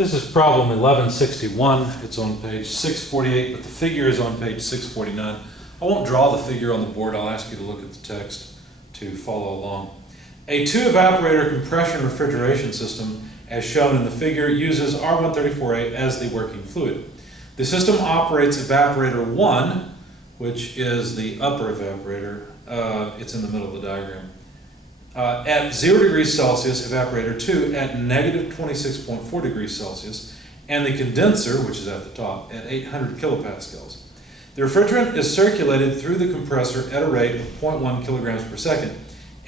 This is problem 1161. It's on page 648, but the figure is on page 649. I won't draw the figure on the board. I'll ask you to look at the text to follow along. A two-evaporator compression refrigeration system, as shown in the figure, uses R134A as the working fluid. The system operates evaporator 1, which is the upper evaporator. It's in the middle of the diagram. At 0 degrees Celsius, evaporator 2 at negative 26.4 degrees Celsius, and the condenser, which is at the top, at 800 kilopascals. The refrigerant is circulated through the compressor at a rate of 0.1 kilograms per second,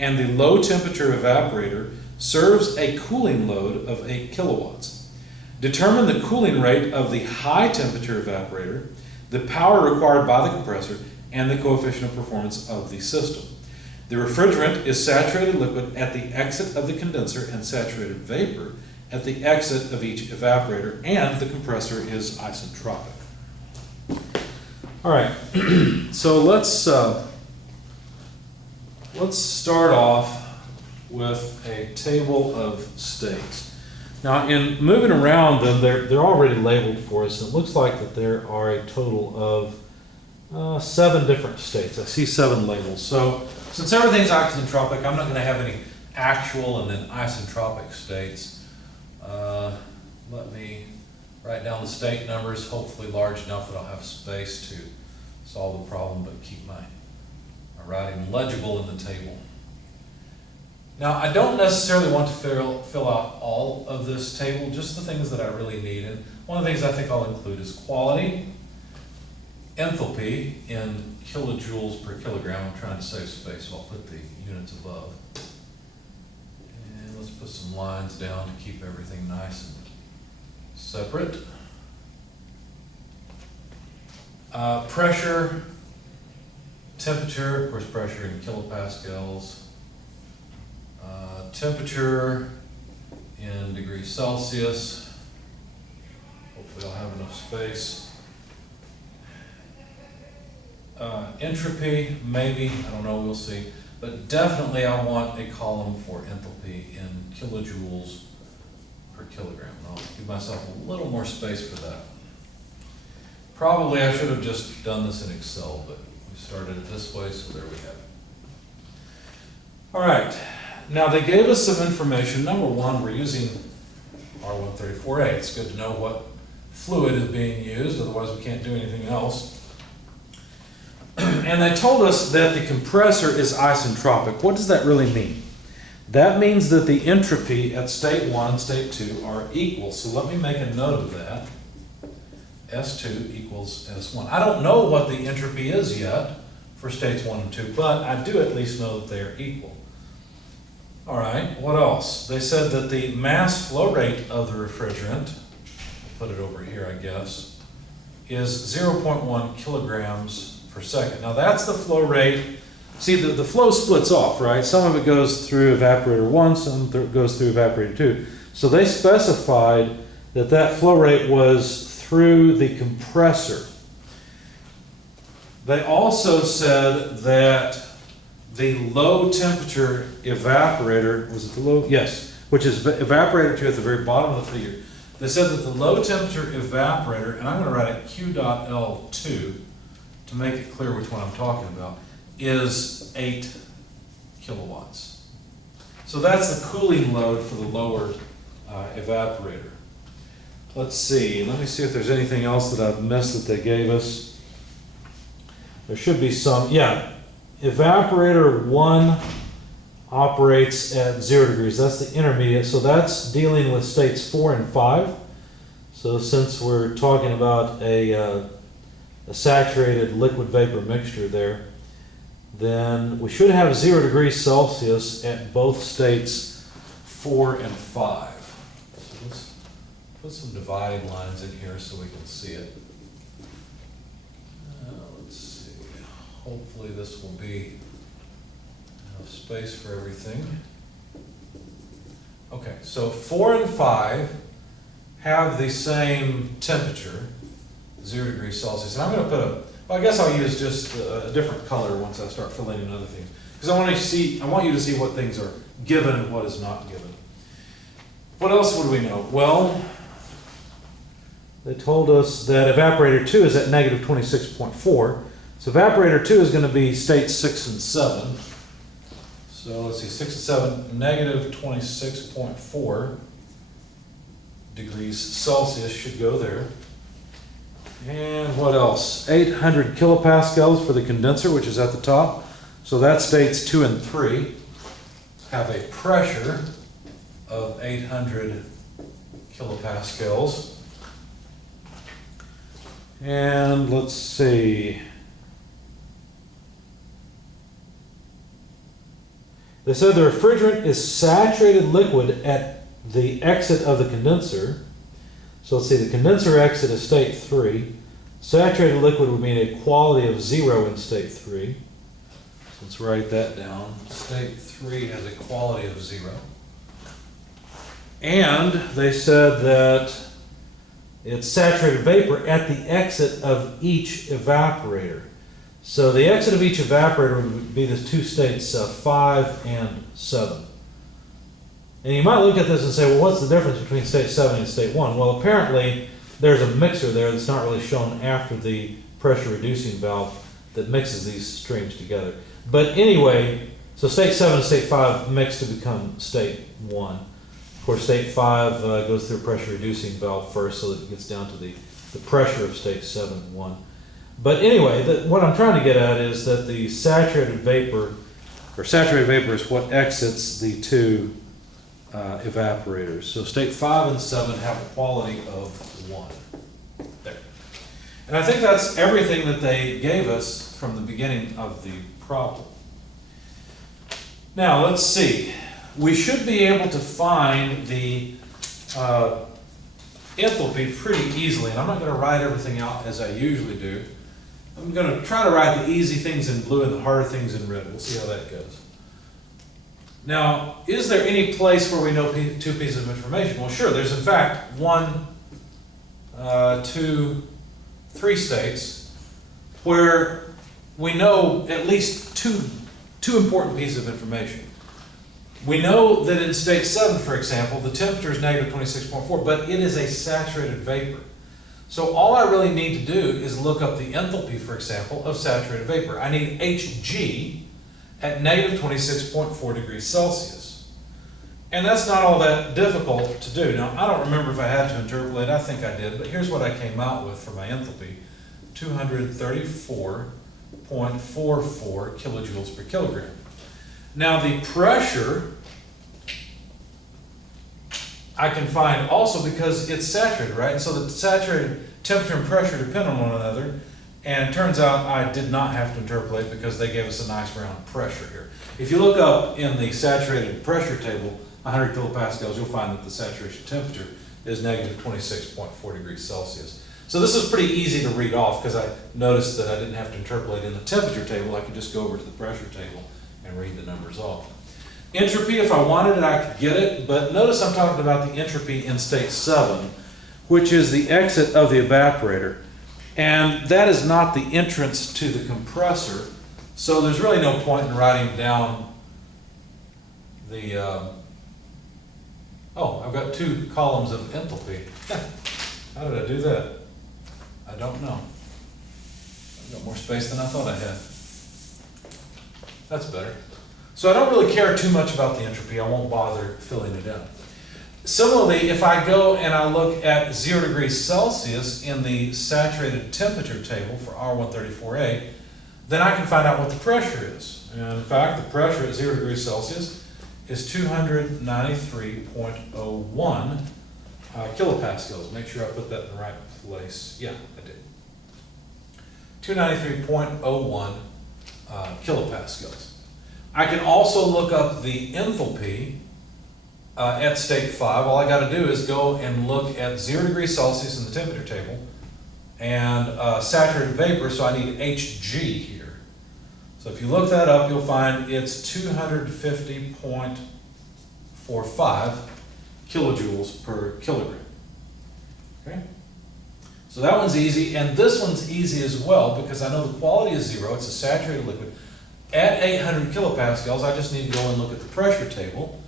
and the low temperature evaporator serves a cooling load of 8 kilowatts. Determine the cooling rate of the high temperature evaporator, the power required by the compressor, and the coefficient of performance of the system. The refrigerant is saturated liquid at the exit of the condenser and saturated vapor at the exit of each evaporator, and the compressor is isentropic. All right, so let's start off with a table of states. Now, in moving around them, they're already labeled for us. It looks like that there are a total of 7 different states. I see 7 labels. So, since everything's isentropic, I'm not going to have any actual and then isentropic states. Let me write down the state numbers, hopefully large enough that I'll have space to solve the problem, but keep my writing legible in the table. Now, I don't necessarily want to fill out all of this table, just the things that I really need. And one of the things I think I'll include is quality, enthalpy in kilojoules per kilogram. I'm trying to save space, so I'll put the units above. And let's put some lines down to keep everything nice and separate. Pressure, temperature, of course pressure in kilopascals. Temperature in degrees Celsius. Hopefully I'll have enough space. Entropy, maybe, I don't know, we'll see. But definitely I want a column for enthalpy in kilojoules per kilogram. I'll give myself a little more space for that. Probably I should have just done this in Excel, but we started it this way, so there we have it. All right, now they gave us some information. Number one, we're using R134A. It's good to know what fluid is being used, otherwise we can't do anything else. And they told us that the compressor is isentropic. What does that really mean? That means that the entropy at state 1 and state 2 are equal. So let me make a note of that. S2 equals S1. I don't know what the entropy is yet for states 1 and 2, but I do at least know that they are equal. All right, what else? They said that the mass flow rate of the refrigerant, I'll put it over here I guess, is 0.1 kilograms per second. Now that's the flow rate. See, the flow splits off, right? Some of it goes through evaporator 1, some goes through evaporator 2. So they specified that that flow rate was through the compressor. They also said that the low temperature evaporator, was it the low? Yes, which is evaporator 2 at the very bottom of the figure. They said that the low temperature evaporator, and I'm going to write it Q.L2 to make it clear which one I'm talking about, is 8 kilowatts. So that's the cooling load for the lower evaporator. Let's see, let me see if there's anything else that I've missed that they gave us. There should be some, yeah. Evaporator 1 operates at 0 degrees, that's the intermediate, so that's dealing with states 4 and 5. So since we're talking about a saturated liquid vapor mixture there, then we should have 0 degrees Celsius at both states 4 and 5. So let's put some dividing lines in here so we can see it. Let's see, hopefully this will be enough space for everything. Okay, so 4 and 5 have the same temperature, 0 degrees Celsius. And I'm going to put well, I guess I'll use just a different color once I start filling in other things. Because I want you to see what things are given and what is not given. What else would we know? Well, they told us that evaporator 2 is at negative 26.4. So evaporator 2 is going to be state 6 and 7. So let's see, 6 and 7, negative 26.4 degrees Celsius should go there. And what else? 800 kilopascals for the condenser, which is at the top. So that states 2 and 3 have a pressure of 800 kilopascals. And let's see. They said the refrigerant is saturated liquid at the exit of the condenser. So let's see, the condenser exit is state 3. Saturated liquid would mean a quality of 0 in state 3. So let's write that down. State 3 has a quality of 0. And they said that it's saturated vapor at the exit of each evaporator. So the exit of each evaporator would be the two states 5 and 7. And you might look at this and say, well, what's the difference between state 7 and state 1? Well, apparently there's a mixer there that's not really shown after the pressure reducing valve that mixes these streams together. But anyway, so state 7 and state 5 mix to become state 1. Of course, state 5 goes through a pressure reducing valve first so that it gets down to the pressure of state 7 and 1. But anyway, what I'm trying to get at is that the saturated vapor is what exits the two evaporators. So state 5 and 7 have a quality of 1. There. And I think that's everything that they gave us from the beginning of the problem. Now, let's see. We should be able to find the enthalpy pretty easily, and I'm not going to write everything out as I usually do. I'm going to try to write the easy things in blue and the harder things in red. We'll see how that goes. Now, is there any place where we know two pieces of information? Well, sure. There's in fact 1, 2, 3 states where we know at least two important pieces of information. We know that in state 7, for example, the temperature is negative 26.4, but it is a saturated vapor. So all I really need to do is look up the enthalpy, for example, of saturated vapor. I need Hg at negative 26.4 degrees Celsius. And that's not all that difficult to do. Now, I don't remember if I had to interpolate. I think I did, but here's what I came out with for my enthalpy. 234.44 kilojoules per kilogram. Now, the pressure I can find also because it's saturated, right? So the saturated temperature and pressure depend on one another. And it turns out I did not have to interpolate because they gave us a nice round pressure here. If you look up in the saturated pressure table, 100 kilopascals, you'll find that the saturation temperature is negative 26.4 degrees Celsius. So this is pretty easy to read off because I noticed that I didn't have to interpolate in the temperature table. I could just go over to the pressure table and read the numbers off. Entropy, if I wanted it, I could get it, but notice I'm talking about the entropy in state 7, which is the exit of the evaporator. And that is not the entrance to the compressor, so there's really no point in writing down the, oh, I've got 2 columns of enthalpy. How did I do that? I don't know. I've got more space than I thought I had. That's better. So I don't really care too much about the entropy. I won't bother filling it in. Similarly, if I go and I look at 0 degrees Celsius in the saturated temperature table for R134A, then I can find out what the pressure is. And in fact, the pressure at 0 degrees Celsius is 293.01 kilopascals. Make sure I put that in the right place. Yeah, I did. 293.01 kilopascals. I can also look up the enthalpy at state 5. All I got to do is go and look at 0 degrees Celsius in the temperature table and saturated vapor, so I need Hg here. So if you look that up, you'll find it's 250.45 kilojoules per kilogram. Okay? So that one's easy, and this one's easy as well because I know the quality is 0. It's a saturated liquid. At 800 kilopascals, I just need to go and look at the pressure table,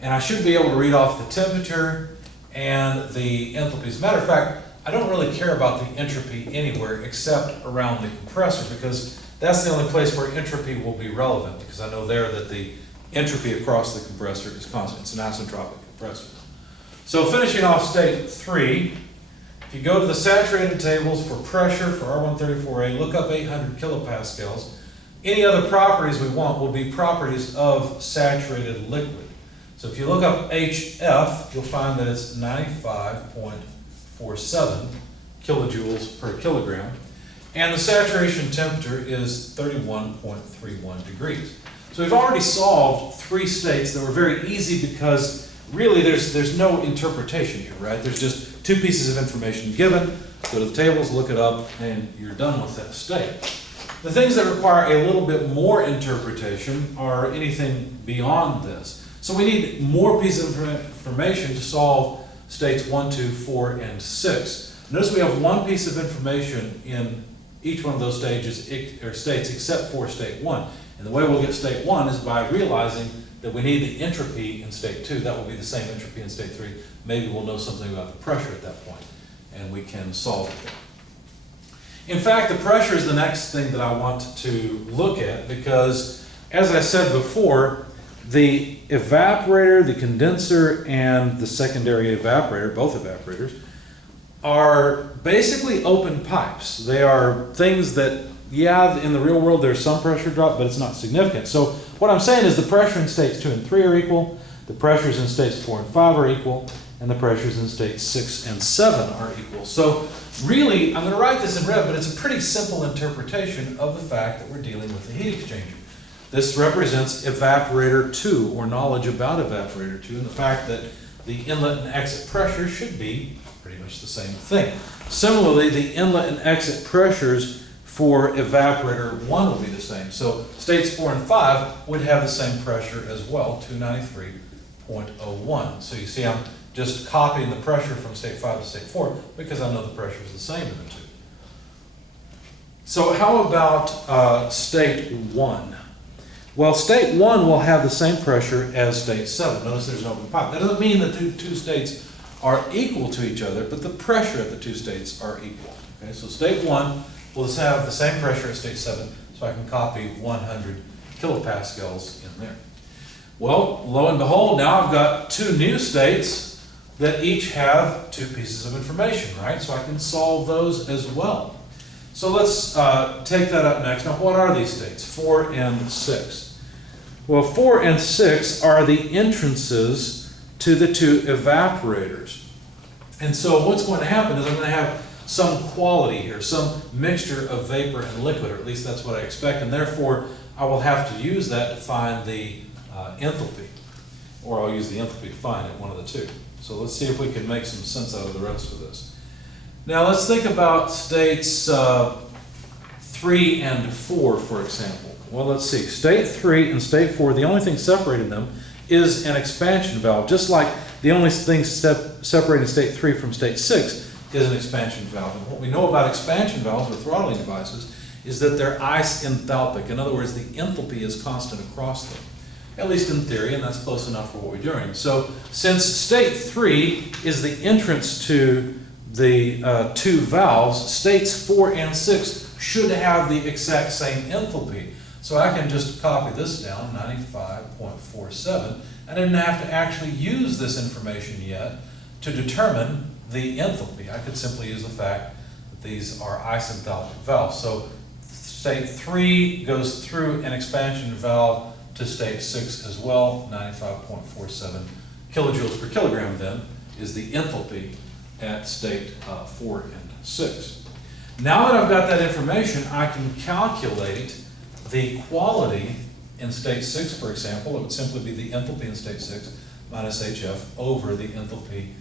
and I should be able to read off the temperature and the enthalpy. As a matter of fact, I don't really care about the entropy anywhere except around the compressor, because that's the only place where entropy will be relevant, because I know there that the entropy across the compressor is constant. It's an isentropic compressor. So finishing off state 3, if you go to the saturated tables for pressure for R134A, look up 800 kilopascals. Any other properties we want will be properties of saturated liquid. So if you look up HF, you'll find that it's 95.47 kilojoules per kilogram. And the saturation temperature is 31.31 degrees. So we've already solved 3 states that were very easy, because really there's no interpretation here, right? There's just 2 pieces of information given, go to the tables, look it up, and you're done with that state. The things that require a little bit more interpretation are anything beyond this. So we need more pieces of information to solve states 1, 2, 4, and 6. Notice we have 1 piece of information in each one of those states except for state 1. And the way we'll get state 1 is by realizing that we need the entropy in state 2. That will be the same entropy in state 3. Maybe we'll know something about the pressure at that point, and we can solve it. In fact, the pressure is the next thing that I want to look at, because, as I said before, the evaporator, the condenser, and the secondary evaporator, both evaporators, are basically open pipes. They are things that, yeah, in the real world there's some pressure drop, but it's not significant. So what I'm saying is the pressure in states 2 and 3 are equal, the pressures in states 4 and 5 are equal, and the pressures in states 6 and 7 are equal. So really, I'm going to write this in red, but it's a pretty simple interpretation of the fact that we're dealing with a heat exchanger. This represents evaporator 2, or knowledge about evaporator 2, and the fact that the inlet and exit pressure should be pretty much the same thing. Similarly, the inlet and exit pressures for evaporator 1 will be the same. So states 4 and 5 would have the same pressure as well, 293.01. So you see I'm just copying the pressure from state 5 to state 4 because I know the pressure is the same in the 2. So how about state 1? Well, state 1 will have the same pressure as state 7. Notice there's an open pipe. That doesn't mean the two states are equal to each other, but the pressure at the 2 states are equal. Okay, so state 1 will have the same pressure as state 7, so I can copy 100 kilopascals in there. Well, lo and behold, now I've got 2 new states that each have 2 pieces of information, right? So I can solve those as well. So let's take that up next. Now, what are these states, 4 and 6? Well, 4 and 6 are the entrances to the 2 evaporators. And so what's going to happen is I'm going to have some quality here, some mixture of vapor and liquid, or at least that's what I expect, and therefore I will have to use that to find the enthalpy, or I'll use the enthalpy to find it, one of the 2. So let's see if we can make some sense out of the rest of this. Now let's think about states 3 and 4, for example. Well, let's see, state 3 and state 4, the only thing separating them is an expansion valve, just like the only thing separating state 3 from state 6 is an expansion valve. And what we know about expansion valves or throttling devices is that they're isenthalpic. In other words, the enthalpy is constant across them, at least in theory, and that's close enough for what we're doing. So since state 3 is the entrance to the 2 valves, states 4 and 6 should have the exact same enthalpy. So I can just copy this down, 95.47. I didn't have to actually use this information yet to determine the enthalpy. I could simply use the fact that these are isenthalpic valves. So state 3 goes through an expansion valve to state 6 as well. 95.47 kilojoules per kilogram then is the enthalpy at state 4 and 6. Now that I've got that information, I can calculate the quality in state 6, for example. It would simply be the enthalpy in state 6 minus HF over the enthalpy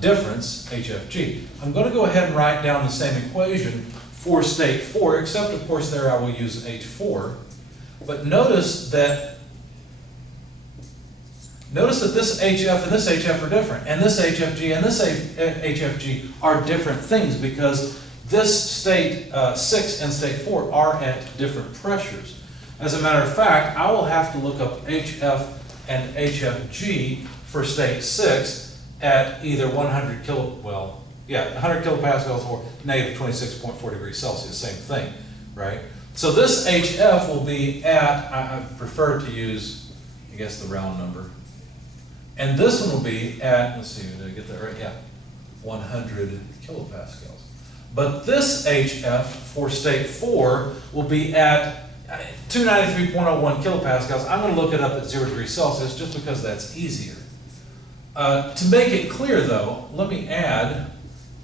difference, HFG. I'm going to go ahead and write down the same equation for state 4, except of course there I will use H4. But notice that this HF and this HF are different, and this HFG and this HFG are different things, because this state 6 and state 4 are at different pressures. As a matter of fact, I will have to look up HF and HFG for state 6 at either 100 kilopascals yeah, 100 kilopascals or negative 26.4 degrees Celsius, same thing, right? So this HF will be at, I prefer to use, I guess, the round number. And this one will be at, let's see, did I get that right? Yeah, 100 kilopascals. But this HF for state 4 will be at 293.01 kilopascals. I'm going to look it up at 0 degrees Celsius just because that's easier. To make it clear though, let me add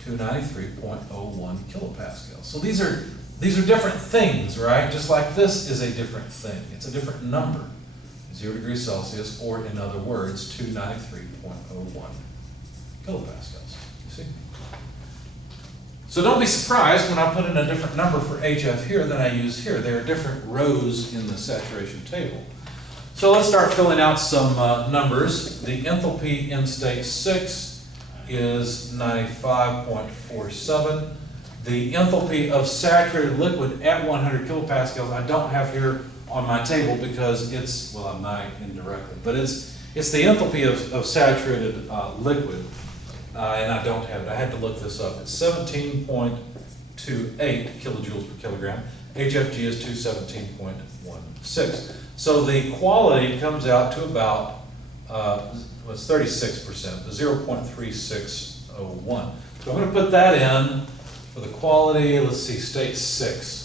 293.01 kilopascals. So these are different things, right? Just like this is a different thing. It's a different number. 0 degrees Celsius, or in other words, 293.01 kilopascals. You see? So don't be surprised when I put in a different number for HF here than I use here. There are different rows in the saturation table. So let's start filling out some numbers. The enthalpy in state 6 is 95.47. The enthalpy of saturated liquid at 100 kilopascals, I don't have here on my table because it's, well, I might indirectly, but it's the enthalpy of saturated liquid, and I don't have it. I had to look this up. It's 17.28 kilojoules per kilogram. HFG is 217.16. So the quality comes out to about, it's 36%, the 0.3601. So I'm going to put that in for the quality. Let's see, state 6.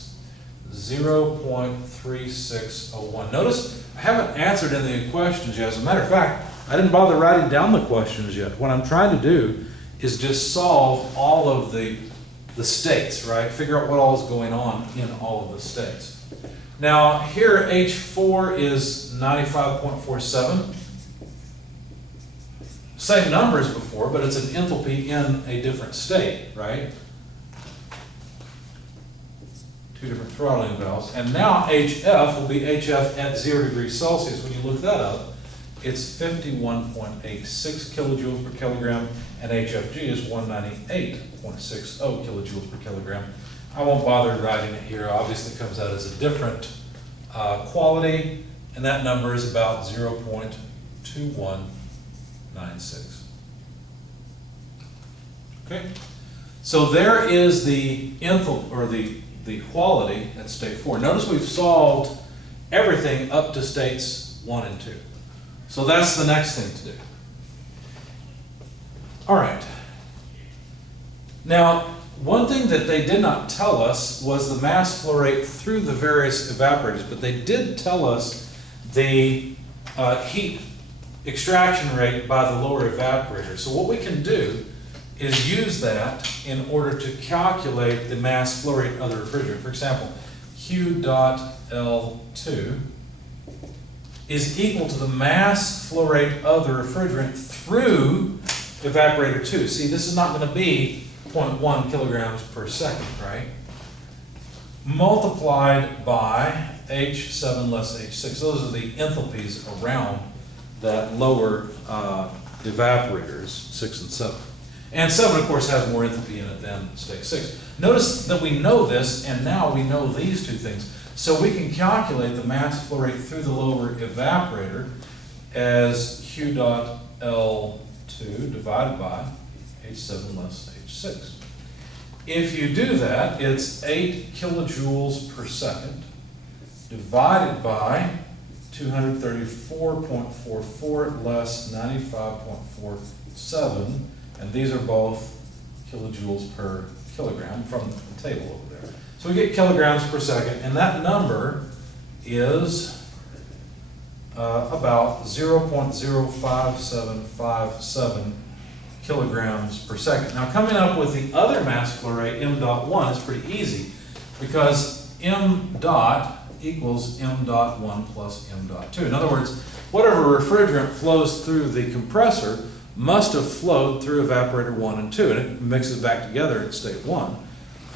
0.3601. Notice I haven't answered any of the questions yet. As a matter of fact, I didn't bother writing down the questions yet. What I'm trying to do is just solve all of the states, right? Figure out what all is going on in all of the states. Now here H4 is 95.47. Same number as before, but it's an enthalpy in a different state, right? Two different throttling valves. And now HF will be HF at 0 degrees Celsius. When you look that up, it's 51.86 kilojoules per kilogram, and HFG is 198.60 kilojoules per kilogram. I won't bother writing it here. Obviously, it comes out as a different quality, and that number is about 0.2196. Okay? So there is the enthalpy, or the quality at state 4. Notice we've solved everything up to states 1 and 2. So that's the next thing to do. All right. Now, one thing that they did not tell us was the mass flow rate through the various evaporators, but they did tell us the heat extraction rate by the lower evaporator. So what we can do is use that in order to calculate the mass flow rate of the refrigerant. For example, Q dot L2 is equal to the mass flow rate of the refrigerant through evaporator 2. See, this is not going to be 0.1 kilograms per second, right? Multiplied by H7 less H6. Those are the enthalpies around that lower evaporators, 6 and 7. And 7, of course, has more enthalpy in it than state 6. Notice that we know this, and now we know these two things. So we can calculate the mass flow rate through the lower evaporator as Q dot L2 divided by H7 less H6. If you do that, it's 8 kilojoules per second divided by 234.44 less 95.47. And these are both kilojoules per kilogram from the table over there. So we get kilograms per second, and that number is about 0.05757 kilograms per second. Now coming up with the other mass flow rate, m dot 1, is pretty easy because m dot equals m dot 1 plus m dot 2. In other words, whatever refrigerant flows through the compressor must have flowed through evaporator 1 and 2, and it mixes back together at state 1.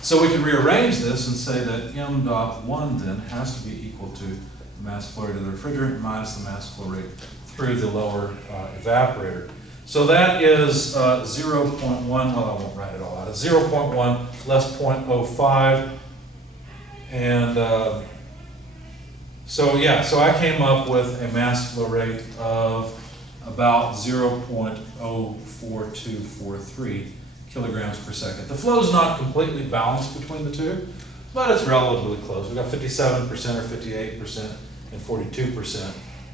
So we can rearrange this and say that m dot 1 then has to be equal to the mass flow rate of the refrigerant minus the mass flow rate through the lower evaporator. So that is 0.1, well, I won't write it all out. It's 0.1 less 0.05, and so I came up with a mass flow rate of about 0.04243 kilograms per second. The flow is not completely balanced between the two, but it's relatively close. We've got 57% or 58% and 42%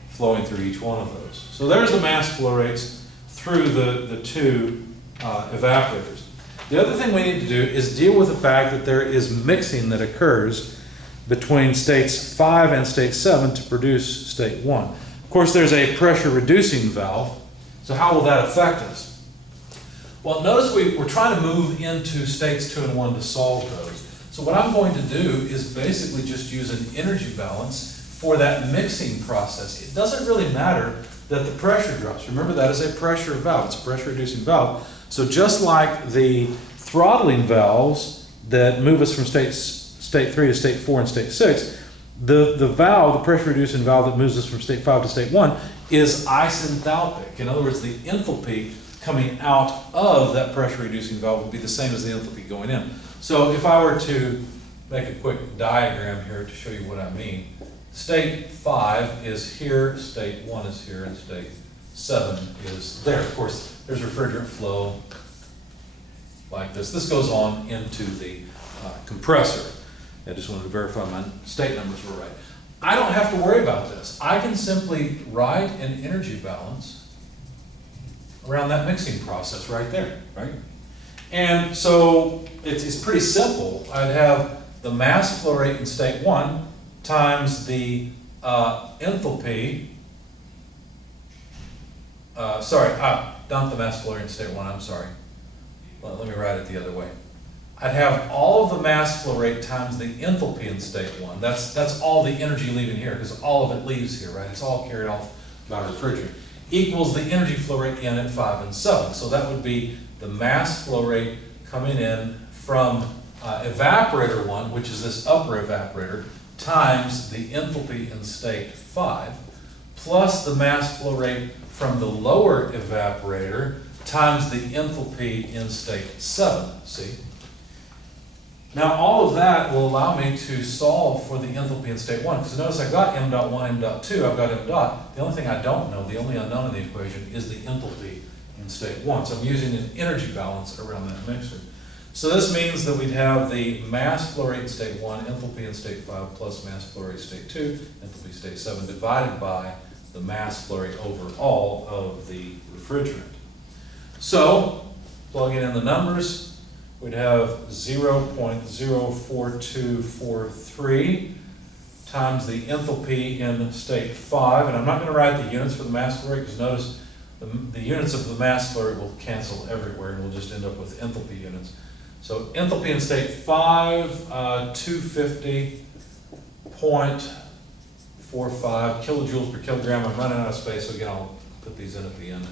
flowing through each one of those. So there's the mass flow rates through the two evaporators. The other thing we need to do is deal with the fact that there is mixing that occurs between states 5 and state 7 to produce state 1. Of course, there's a pressure reducing valve, so how will that affect us? Well, notice we're trying to move into states 2 and 1 to solve those. So what I'm going to do is basically just use an energy balance for that mixing process. It doesn't really matter that the pressure drops. Remember, that is a pressure valve. It's a pressure reducing valve. So just like the throttling valves that move us from state 3 to state 4 and state 6, the valve, the pressure reducing valve that moves us from state 5 to state 1 is isenthalpic. In other words, the enthalpy coming out of that pressure reducing valve will be the same as the enthalpy going in. So if I were to make a quick diagram here to show you what I mean, state 5 is here, state 1 is here, and state 7 is there. Of course, there's refrigerant flow like this. This goes on into the compressor. I just wanted to verify my state numbers were right. I don't have to worry about this. I can simply write an energy balance around that mixing process right there, right? And so it's pretty simple. I'd have the mass flow rate in state 1 times the enthalpy, not the mass flow rate in state 1, I'm sorry. Well, let me write it the other way. I'd have all of the mass flow rate times the enthalpy in state 1. That's all the energy leaving here, because all of it leaves here, right? It's all carried off by refrigerant. Equals the energy flow rate in at 5 and 7. So that would be the mass flow rate coming in from evaporator 1, which is this upper evaporator, times the enthalpy in state 5, plus the mass flow rate from the lower evaporator times the enthalpy in state 7, see? Now all of that will allow me to solve for the enthalpy in state 1, because notice I've got m dot 1, m dot 2, I've got m dot. The only thing I don't know, the only unknown in the equation, is the enthalpy in state 1. So I'm using an energy balance around that mixture. So this means that we'd have the mass flow rate in state 1, enthalpy in state 5, plus mass flow rate in state 2, enthalpy state 7, divided by the mass flow rate overall of the refrigerant. So, plugging in the numbers, we'd have 0.04243 times the enthalpy in state 5, and I'm not going to write the units for the mass flow rate, because notice the units of the mass flow rate will cancel everywhere, and we'll just end up with enthalpy units. So enthalpy in state 5, 250.45 kilojoules per kilogram. I'm running out of space, so again, I'll put these in at the end.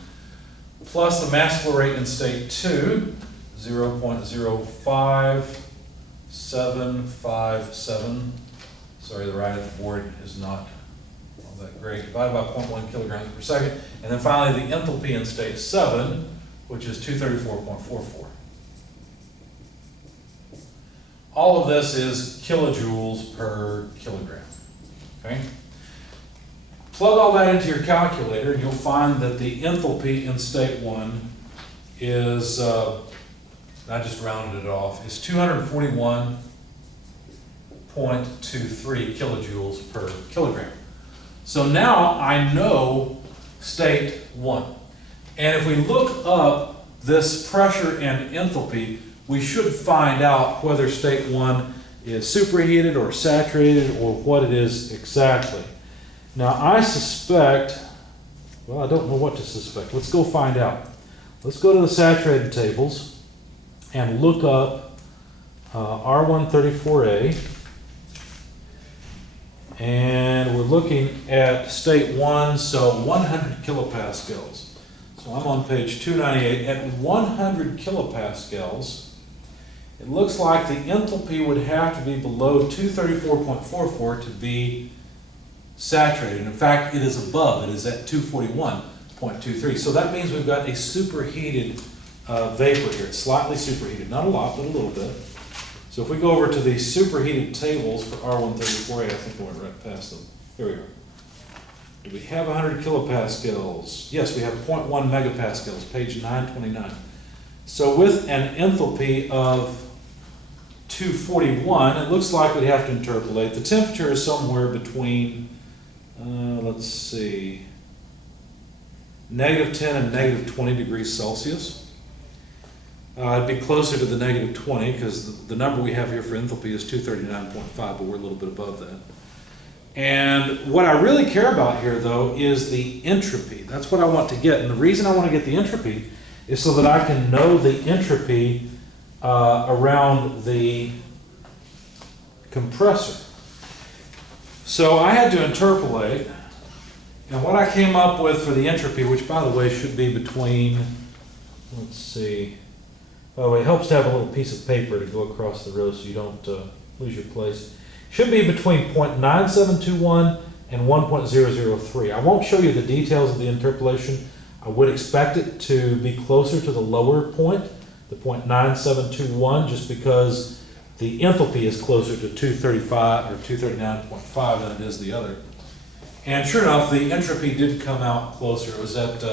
Plus the mass flow rate in state 2, 0.05757. Sorry, the right at the board is not all that great. Divided by 0.1 kilograms per second. And then finally the enthalpy in state 7, which is 234.44. All of this is kilojoules per kilogram. Okay? Plug all that into your calculator, and you'll find that the enthalpy in state 1 is, I just rounded it off, is 241.23 kilojoules per kilogram. So now I know state 1. And if we look up this pressure and enthalpy, we should find out whether state 1 is superheated or saturated or what it is exactly. Now I suspect, well, I don't know what to suspect. Let's go find out. Let's go to the saturated tables and look up R134A. And we're looking at state 1, so 100 kilopascals. So I'm on page 298. At 100 kilopascals, it looks like the enthalpy would have to be below 234.44 to be saturated. In fact, it is above. It is at 241.23. So that means we've got a superheated vapor here. It's slightly superheated. Not a lot, but a little bit. So if we go over to the superheated tables for R134A, I think I went right past them. Here we are. Do we have 100 kilopascals? Yes, we have 0.1 megapascals, page 929. So with an enthalpy of 241, it looks like we'd have to interpolate. The temperature is somewhere between, let's see, -10 and -20 degrees Celsius. It'd be closer to the -20 because the number we have here for enthalpy is 239.5, but we're a little bit above that. And what I really care about here, though, is the entropy. That's what I want to get. And the reason I want to get the entropy is so that I can know the entropy around the compressor. So I had to interpolate. And what I came up with for the entropy, which, by the way, should be between, let's see. By the way, it helps to have a little piece of paper to go across the row so you don't lose your place. Should be between 0.9721 and 1.003. I won't show you the details of the interpolation. I would expect it to be closer to the lower point, the 0.9721, just because the enthalpy is closer to 235 or 239.5 than it is the other. And sure enough, the entropy did come out closer. It was at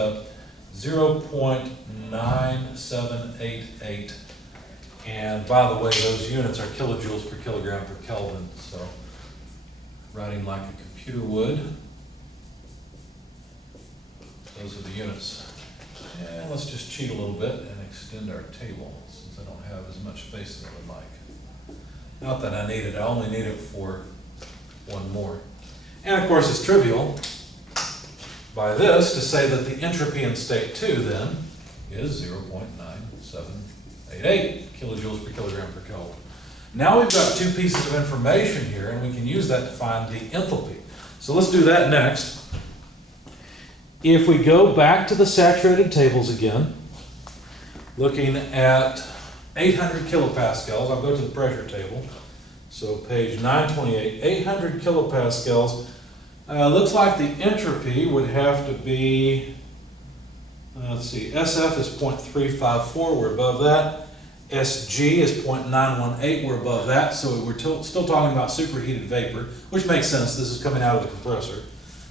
0.9788. And by the way, those units are kilojoules per kilogram per Kelvin. So writing like a computer would. Those are the units. And let's just cheat a little bit and extend our table since I don't have as much space as I would like. Not that I need it, I only need it for one more. And of course it's trivial by this to say that the entropy in state 2 then is 0.9788 kilojoules per kilogram per Kelvin. Now we've got two pieces of information here and we can use that to find the enthalpy. So let's do that next. If we go back to the saturated tables again, looking at 800 kilopascals, I'll go to the pressure table. So page 928, 800 kilopascals. Looks like the entropy would have to be, let's see, SF is 0.354, we're above that. SG is 0.918, we're above that. So we're still talking about superheated vapor, which makes sense, this is coming out of the compressor.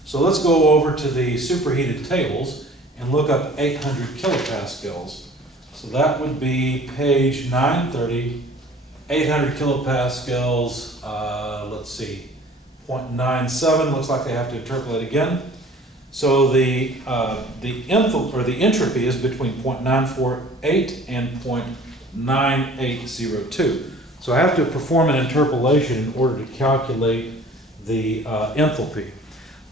So let's go over to the superheated tables and look up 800 kilopascals. So that would be page 930, 800 kilopascals, let's see, 0.97, looks like they have to interpolate again. So the entropy is between 0.948 and 0.9802. So I have to perform an interpolation in order to calculate the enthalpy.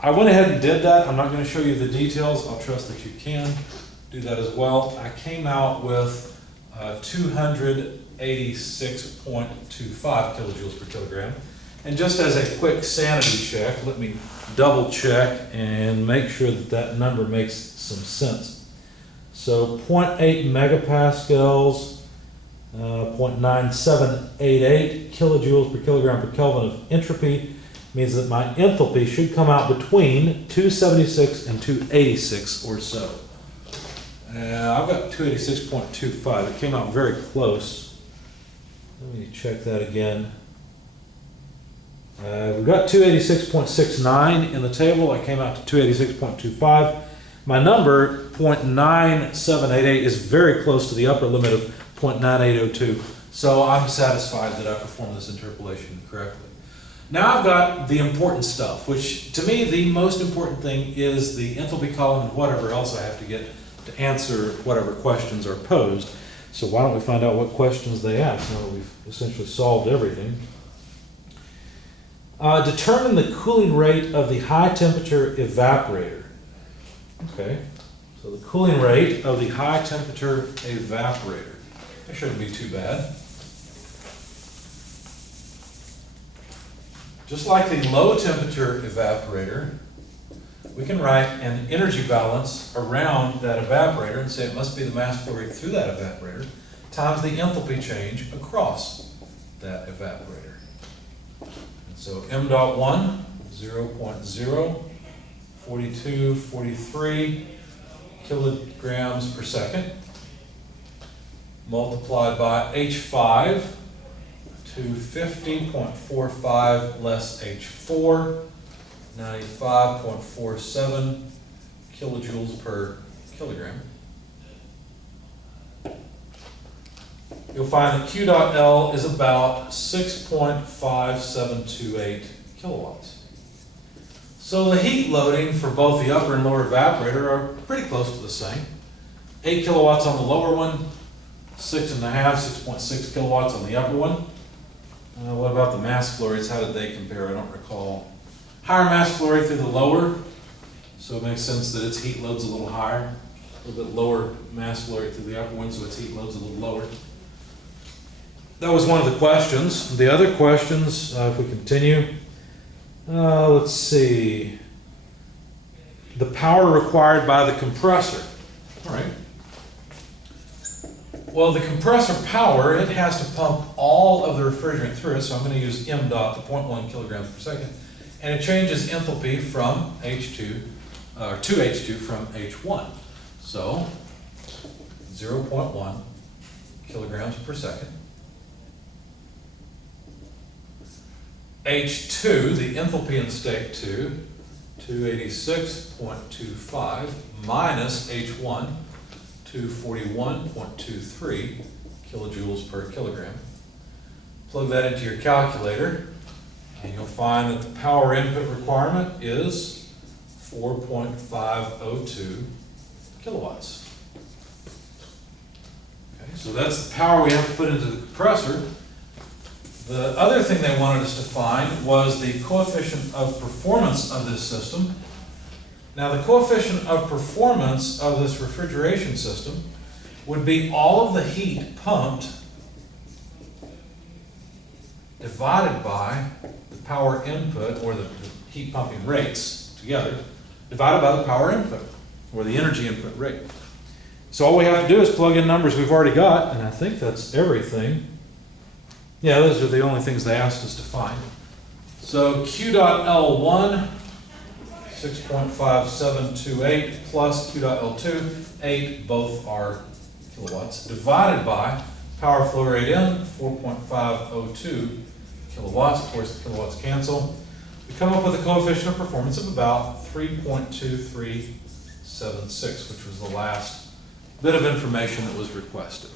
I went ahead and did that. I'm not going to show you the details. I'll trust that you can do that as well. I came out with 286.25 kilojoules per kilogram. And just as a quick sanity check, let me double check and make sure that that number makes some sense. So 0.8 megapascals, 0.9788 kilojoules per kilogram per Kelvin of entropy means that my enthalpy should come out between 276 and 286 or so. I've got 286.25. It came out very close. Let me check that again. We've got 286.69 in the table. I came out to 286.25. My number, 0.9788, is very close to the upper limit of 0.9802. So I'm satisfied that I performed this interpolation correctly. Now I've got the important stuff, which to me the most important thing is the enthalpy column and whatever else I have to get to answer whatever questions are posed. So why don't we find out what questions they ask now that we've essentially solved everything. Determine the cooling rate of the high temperature evaporator. Okay, so the cooling rate of the high temperature evaporator. That shouldn't be too bad. Just like the low temperature evaporator, we can write an energy balance around that evaporator and say it must be the mass flow rate through that evaporator times the enthalpy change across that evaporator. And so m dot 1, 0.04243 kilograms per second multiplied by H5 to 50.45 less H4, 95.47 kilojoules per kilogram. you'll find that Q dot L is about 6.5728 kilowatts. So the heat loading for both the upper and lower evaporator are pretty close to the same. 8 kilowatts on the lower one, 6.6 kilowatts on the upper one. What about the mass flow rates? How did they compare? I don't recall. Higher mass flow rate through the lower, so it makes sense that its heat load's a little higher. A little bit lower mass flow rate through the upper one, so its heat load's a little lower. That was one of the questions. The other questions, if we continue, let's see. The power required by the compressor. All right. Well, the compressor power, it has to pump all of the refrigerant through it, so I'm going to use m dot, the 0.1 kilograms per second, and it changes enthalpy from H2, or to H2 from H1. So, 0.1 kilograms per second. H2, the enthalpy in state 2, 286.25 minus H1, 241.23 kilojoules per kilogram. Plug that into your calculator, and you'll find that the power input requirement is 4.502 kilowatts. Okay, so that's the power we have to put into the compressor. The other thing they wanted us to find was the coefficient of performance of this system. Now, the coefficient of performance of this refrigeration system would be all of the heat pumped divided by the power input, or the heat pumping rates together, divided by the power input, or the energy input rate. So all we have to do is plug in numbers we've already got, and I think that's everything. Yeah, those are the only things they asked us to find. So Q dot L1, 6.5728 plus Q dot L2, 8, both are kilowatts, divided by power flow rate in, 4.502 kilowatts. Of course, the kilowatts cancel. We come up with a coefficient of performance of about 3.2376, which was the last bit of information that was requested.